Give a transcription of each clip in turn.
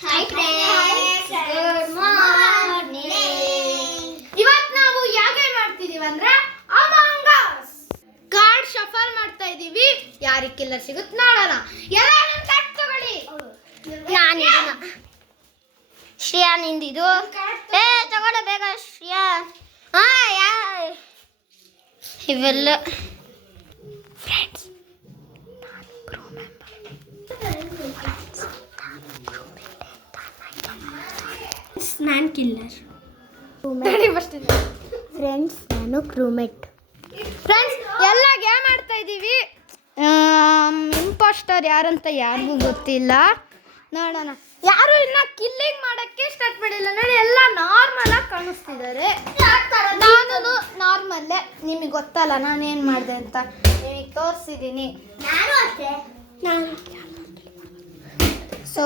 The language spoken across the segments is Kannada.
Hi friends, good morning. ಇವತ್ತು ನಾವು ಯಾಕೆ ಮಾಡ್ತಿದೀವಿ ಅಂದ್ರೆ ಅಮಾಂಗ್ ಅಸ್ ಕಾರ್ಡ್ ಶಫಲ್ ಮಾಡ್ತಾ ಇದೀವಿ. ಯಾರಿಗೆ ಕಿಲ್ಲರ್ ಸಿಗುತ್ತೆ ನೋಡೋಣ. ಎಲ್ಲ ಕಾರ್ಡ್ ತಗೊಳ್ಳಿ. ನಾನು ಶ್ರೇಯಾ ನಿಂದಿದು ತಗೊಳ್ಳ ಬೇಗ ಶ್ರೇಯಾ. ಇವೆಲ್ಲ ಫ್ರೆಂಡ್ಸ್ ನಾನು ಕಿಲ್ಲರ್. ಫ್ರೆಂಡ್ಸ್ ನಾನು ಕ್ರೂಮೇಟ್. ಫ್ರೆಂಡ್ಸ್ ಎಲ್ಲ ಗೇಮ್ ಆಡ್ತಾ ಇದ್ದೀವಿ. ಇಂಪೋಸ್ಟರ್ ಯಾರಂತ ಯಾರಿಗೂ ಗೊತ್ತಿಲ್ಲ. ನೋಡೋಣ. ಯಾರು ಇನ್ನ ಕಿಲ್ಲಿಂಗ್ ಮಾಡಕ್ಕೆ ಸ್ಟಾರ್ಟ್ ಮಾಡಿಲ್ಲ. ನೋಡಿ, ಎಲ್ಲ ನಾರ್ಮಲ್ ಆಗಿ ಕಾಣಿಸ್ತಿದ್ದಾರೆ. ನಾನು ನಾರ್ಮಲ್ಲೇ. ನಿಮಗೆ ಗೊತ್ತಲ್ಲ ನಾನು ಏನು ಮಾಡಿದೆ ಅಂತ. ನಿಮಗೆ ತೋರಿಸಿದ್ದೀನಿ. ನಾನು ಅಷ್ಟೇ. ಸೊ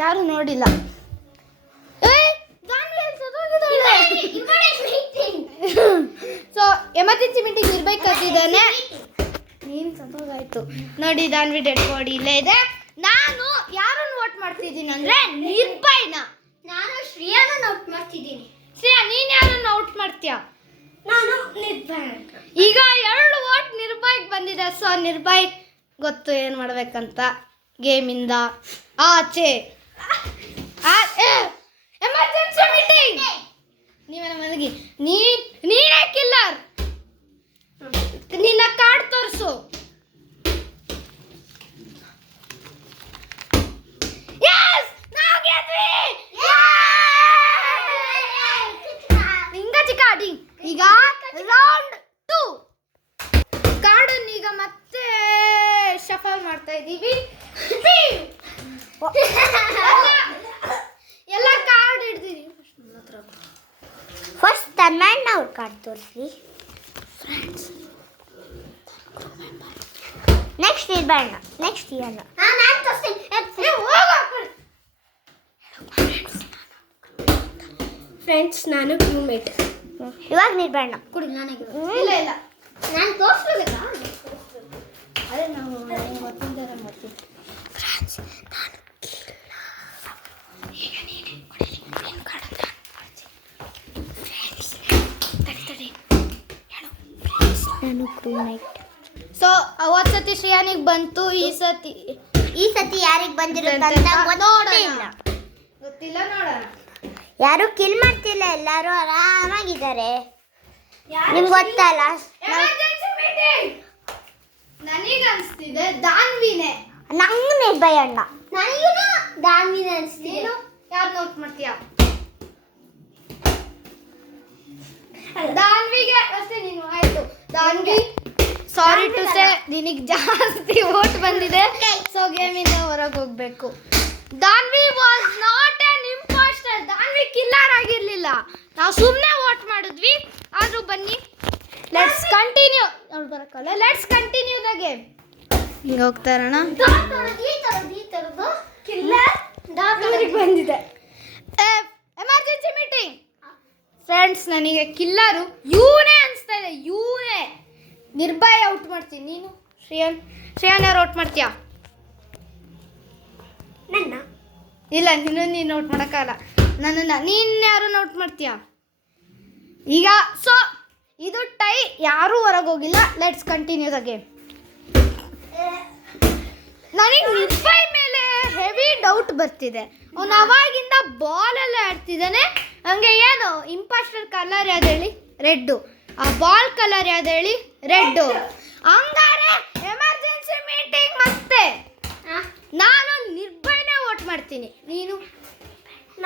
ಯಾರು ನೋಡಿಲ್ಲ. ಸೊ ಎಮರ್ಜೆನ್ಸಿ ಮೀಟಿಂಗ್ ಇರ್ಬೇಕಾಗಿದ್ದಾನೆ. ನೀನು ಸತ್ತೋಗಾಯ್ತು ನೋಡಿ. ದಾನ್ವಿ ಡೆಡ್ ಬಾಡಿ ಇಲ್ಲೇ ಇದೆ. ನಾನು ಯಾರನ್ನು ವೋಟ್ ಮಾಡ್ತಿದ್ದೀನಿ ಅಂದ್ರೆ ನಿರ್ಭಯ್ನ. ನಾನು ಶ್ರೇಯಾನ ಔಟ್ ಮಾಡ್ತಿದ್ದೀನಿ. ಶ್ರೇಯಾ, ನೀನು ಯಾರನ್ನು ಔಟ್ ಮಾಡ್ತೀಯಾ? ನಾನು ನಿರ್ಭಯ್. ಈಗ 2 ವೋಟ್ ನಿರ್ಭಯ್ಗೆ ಬಂದಿದೆ. ಸೊ ನಿರ್ಭಯ್ ಗೊತ್ತು ಏನು ಮಾಡ್ಬೇಕಂತ. ಗೇಮಿಂದ ಆಚೆ ಎಮರ್ಜೆನ್ಸಿ ಮೀಟಿಂಗ್. ನೀವೇನ ಮಲಗಿ. ನೀನೇ ಕಿಲ್ಲರ್. ನಿನ್ನ ಕಾರ್ಡ್ ತೋರಿಸು. ಈಗ ರೌಂಡ್ 2 ಕಾರ್ಡನ್ನು ಈಗ ಮತ್ತೆ ಶಫಲ್ ಮಾಡ್ತಾ ಇದ್ದೀವಿ. ಎಲ್ಲ ಕಾರ್ಡ್ ಹಿಡ್ದಿರಿ. ಫಸ್ಟ್ ತಮ್ಮಣ್ಣ ಅವ್ರ ಕಾರ್ಡ್ ತೋರಿಸ್ರಿ. ನೆಕ್ಸ್ಟ್ ನಿರ್ಭಯಣ್ಣ. ನೆಕ್ಸ್ಟ್ ಇಯಣ್ಣ. ಫ್ರೆಂಡ್ಸ್ ನಾನು ಕ್ರೂಮೇಟ್. ಇವಾಗ ನಿರ್ಭಯಣ್ಣ ಕುಡಿ. ನಾನೇ ಇಲ್ಲ ಇಲ್ಲ ನಾನು ತೋರಿಸ್ಬೇಕಾ? ಅದೇ ನಾವು ಗೊತ್ತಿಲ್ಲ ಮಾಡ್ತೀವಿ. ನಾನು ಕ್ರೂಮೇಟ್. ಸೊ ಅವತ್ತು ಸತಿ ಶ್ರೇಯಾನಿಗೆ ಬಂತು. ಈ ಸತಿ ಯಾರಿಗೆ ಬಂದಿರುತ್ತೆ ಅಂತ ಗೊತ್ತಿಲ್ಲ. ನೋಡೋಣ. ಯಾರು ಕಿಲ್ ಮಾಡ್ತಿಲ್ಲ, ಎಲ್ಲರೂ ಆರಾಮಾಗಿದ್ದಾರೆ. ನಿಮ್ಗೆ ಗೊತ್ತಲ್ಲ. ನನಗೆ ಅನಿಸ್ತಿದೆ ದಾನ್ವಿನೇ. ನಂಗೆ ನಿರ್ಭಯಣ್ಣ. ನನಗೂ ದಾನ್ವಿನೇ ಅನಿಸ್ತಿದೆ. ನೀನು ಯಾರು ನೋಟ್ ಮಾಡ್ತೀಯಾ? ದಾನ್ವಿಗೆ ಅಷ್ಟೇ. ನೀನು ಆಯ್ತು ದಾನ್ವಿ. ಸಾರಿ ಟು ಸೇ ನಿನಗೆ ಜಾಸ್ತಿ ವೋಟ್ ಬಂದಿದೆ. ಸೊ ಗೇಮಿಂದ ಹೊರಗೆ ಹೋಗ್ಬೇಕು. Danvi was not an impostor. Danvi killer ಆಗಿರ್ಲಿಲ್ಲ. ನಾವು ಸುಮ್ಮನೆ ವೋಟ್ ಮಾಡಿದ್ವಿ. ಆದ್ರೂ ಬನ್ನಿ, ಲೆಟ್ಸ್ ಕಂಟಿನ್ಯೂ. ಅವ್ರು ಬರಕ್ಕಲ್ಲ. Let's continue the game. ಹಿಂಗೆ ಹೋಗ್ತಾ ಇರೋಣ. ಬಂದಿದೆ ಎಮರ್ಜೆನ್ಸಿ ಮೀಟಿಂಗ್. ಫ್ರೆಂಡ್ಸ್ ನನಗೆ ಕಿಲ್ಲರು ಇವನೇ ಅನಿಸ್ತಾ ಇದೆ. ಇವನೇ. ನಿರ್ಭಯ್ ಔಟ್ ಮಾಡ್ತೀನಿ. ನೀನು ಶ್ರೇಯಾನ್ ಯಾರು ಔಟ್ ಮಾಡ್ತೀಯಾ? ನನ್ನ ಇಲ್ಲ, ನೀನು ಔಟ್ ಮಾಡೋಕ್ಕಲ್ಲ. ನನ್ನನ್ನು. ನೀನು ಯಾರನ್ನು ಔಟ್ ಮಾಡ್ತೀಯಾ? ಈಗ ಸೊ ಇದು ಟೈ. ಯಾರೂ ಹೊರಗೆ ಹೋಗಿಲ್ಲ. Let's continue the game. ನನಗೆ ನಿರ್ಭಯ್ ಮೇಲೆ ಹೆವಿ ಡೌಟ್ ಬರ್ತಿದೆ. ಅವನು ಅವಾಗಿಂದ ಬಾಲಲ್ಲೇ ಆಡ್ತಿದ್ದಾನೆ. ಹಂಗೆ ಏನು ಇಂಪಾಸ್ಟರ್ ಕಲರ್ ಯಾವ್ದು ಹೇಳಿ? ರೆಡ್ಡು. ಆ ಬಾಲ್ ಕಲರ್ ಯಾವ್ದು ಹೇಳಿ? ರೆಡ್ಡು. ಹಂಗಾರೆ ಎಮರ್ಜೆನ್ಸಿ ಮೀಟಿಂಗ್ ಮತ್ತೆ ನಾನು ನಿರ್ಭಯನೇ ವೋಟ್ ಮಾಡ್ತೀನಿ. ನೀನು?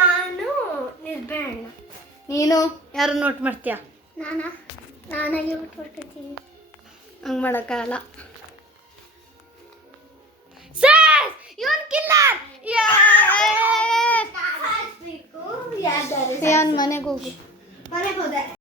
ನಾನು ನಿರ್ಭಯಣ್ಣ. ನೀನು ಯಾರನ್ನು ವೋಟ್ ಮಾಡ್ತೀಯಾ? ನಾನಾಗಿ ವೋಟ್ ಮಾಡ್ಕೊತೀನಿ. ಹಂಗೆ ಮಾಡೋಕ್ಕಾಗಲ್ಲ.